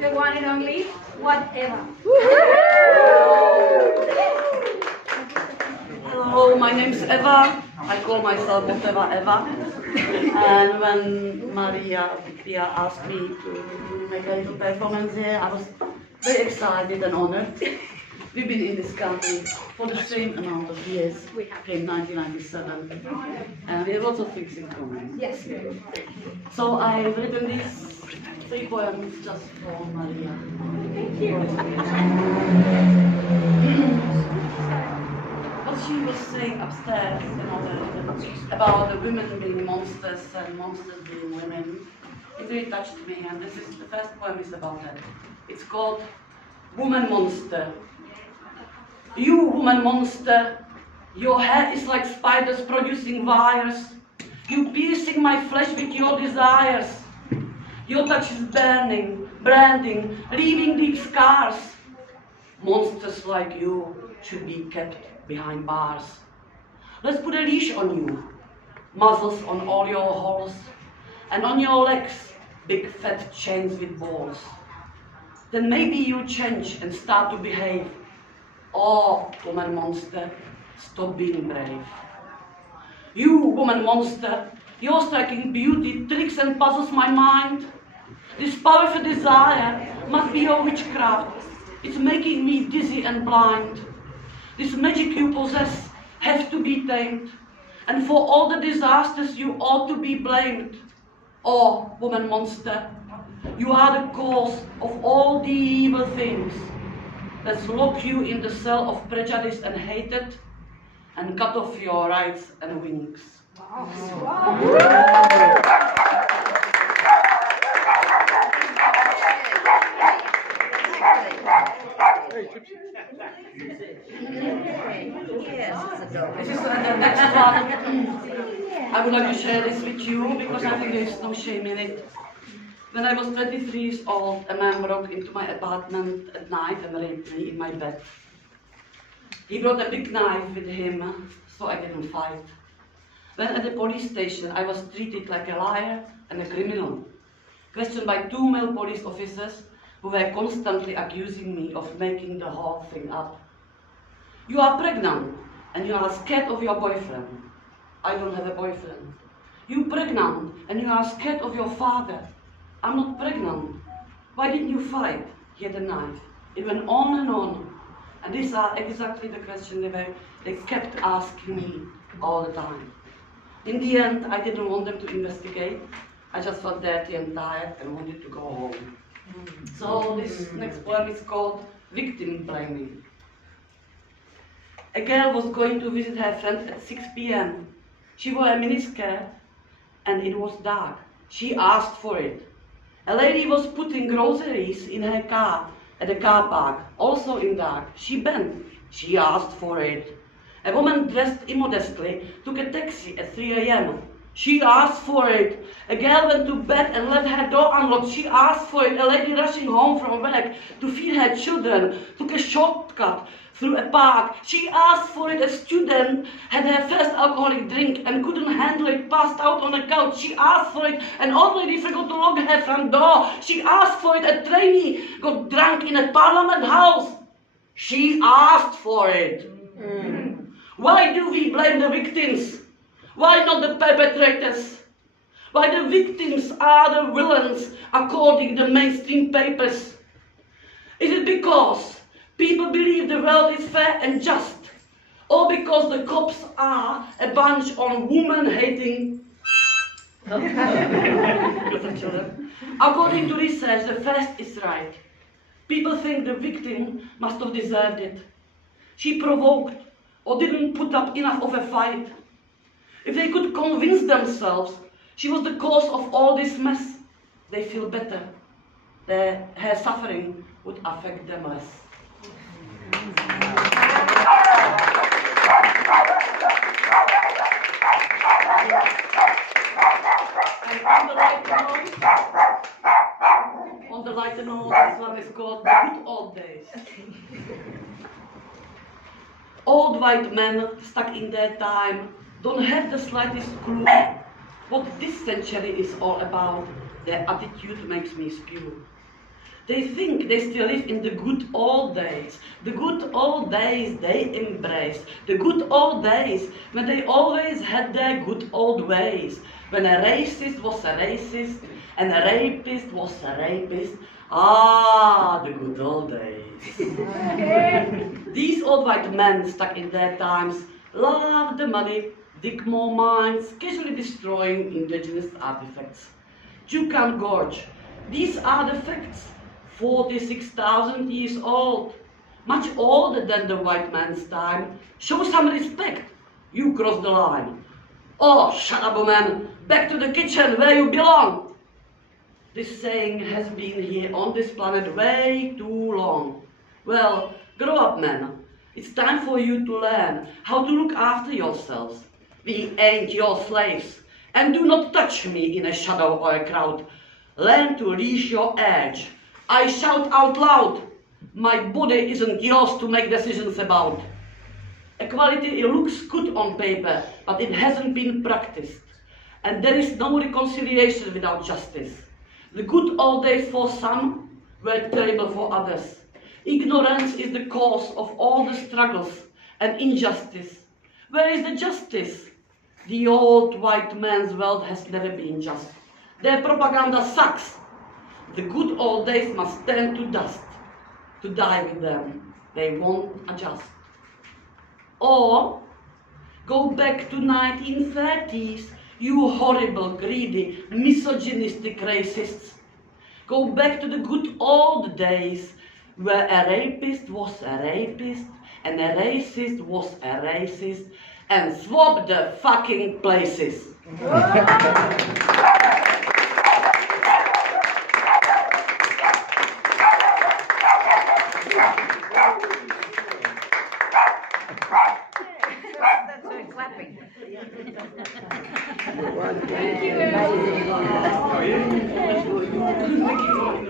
The one and only, whatever. Hello, my name's Eva. I call myself whatever Eva. And when Maria Victoria asked me to make a little performance here, I was very excited and honored. We've been in this country for the same amount of years. We came 1997, and we have lots of things in common. Yes. So I've written these 3 poems just for Maria. Thank you. What she was saying upstairs, about the women being monsters and monsters being women, it really touched me, and this is the first poem is about that. It's called Woman Monster. You, woman monster, your hair is like spiders producing wires. You piercing my flesh with your desires. Your touch is burning, branding, leaving deep scars. Monsters like you should be kept behind bars. Let's put a leash on you, muzzles on all your holes, and on your legs, big fat chains with balls. Then maybe you change and start to behave. Oh, woman monster, stop being brave. You, woman monster, your striking beauty tricks and puzzles my mind. This powerful desire must be your witchcraft. It's making me dizzy and blind. This magic you possess has to be tamed, and for all the disasters you ought to be blamed. Oh, woman monster, you are the cause of all the evil things. Let's lock you in the cell of prejudice and hatred, and cut off your rights and wings. Wow. This is the next one. I would like to share this with you because I think there is no shame in it. When I was 23 years old, a man broke into my apartment at night and raped me in my bed. He brought a big knife with him, so I didn't fight. When at the police station, I was treated like a liar and a criminal, questioned by 2 male police officers who were constantly accusing me of making the whole thing up. You are pregnant and you are scared of your boyfriend. I don't have a boyfriend. You pregnant and you are scared of your father. I'm not pregnant. Why didn't you fight? He had a knife. It went on and on. And these are exactly the questions they kept asking me all the time. In the end, I didn't want them to investigate. I just felt dirty and tired and wanted to go home. So this next poem is called Victim Blaming. A girl was going to visit her friend at 6 p.m. She wore a miniskirt and it was dark. She asked for it. A lady was putting groceries in her car at the car park, also in dark. She bent. She asked for it. A woman dressed immodestly took a taxi at 3 a.m. She asked for it. A girl went to bed and left her door unlocked. She asked for it. A lady rushing home from work to feed her children took a shortcut through a park. She asked for it. A student had her first alcoholic drink and couldn't handle it, passed out on a couch. She asked for it. An old lady forgot to lock her front door. She asked for it. A trainee got drunk in a parliament house. She asked for it. Why do we blame the victims? Why not the perpetrators? Why the victims are the villains according to the mainstream papers? Is it because people believe the world is fair and just? Or because the cops are a bunch of woman-hating? According to research, the first is right. People think the victim must have deserved it. She provoked or didn't put up enough of a fight. If they could convince themselves she was the cause of all this mess, they feel better. Her suffering would affect them less. And on the lighter note, this one is called The Good Old Days. Old white men stuck in their time don't have the slightest clue what this century is all about. Their attitude makes me spew. They think they still live in the good old days. The good old days they embraced. The good old days when they always had their good old ways. When a racist was a racist and a rapist was a rapist. Ah, the good old days. These old white men stuck in their times loved the money, dig more mines, casually destroying indigenous artifacts. Jukan Gorge. These are the facts. 46,000 years old. Much older than the white man's time. Show some respect. You cross the line. Oh, shut up, man. Back to the kitchen where you belong. This saying has been here on this planet way too long. Well, grow up, man. It's time for you to learn how to look after yourselves. We ain't your slaves. And do not touch me in a shadow or a crowd. Learn to leash your edge. I shout out loud. My body isn't yours to make decisions about. Equality looks good on paper, but it hasn't been practiced. And there is no reconciliation without justice. The good old days for some were terrible for others. Ignorance is the cause of all the struggles and injustice. Where is the justice? The old white man's world has never been just. Their propaganda sucks. The good old days must turn to dust. To die with them, they won't adjust. Or go back to 1930s, you horrible, greedy, misogynistic racists. Go back to the good old days where a rapist was a rapist and a racist was a racist, and swap the fucking places. Thank you. Thank you.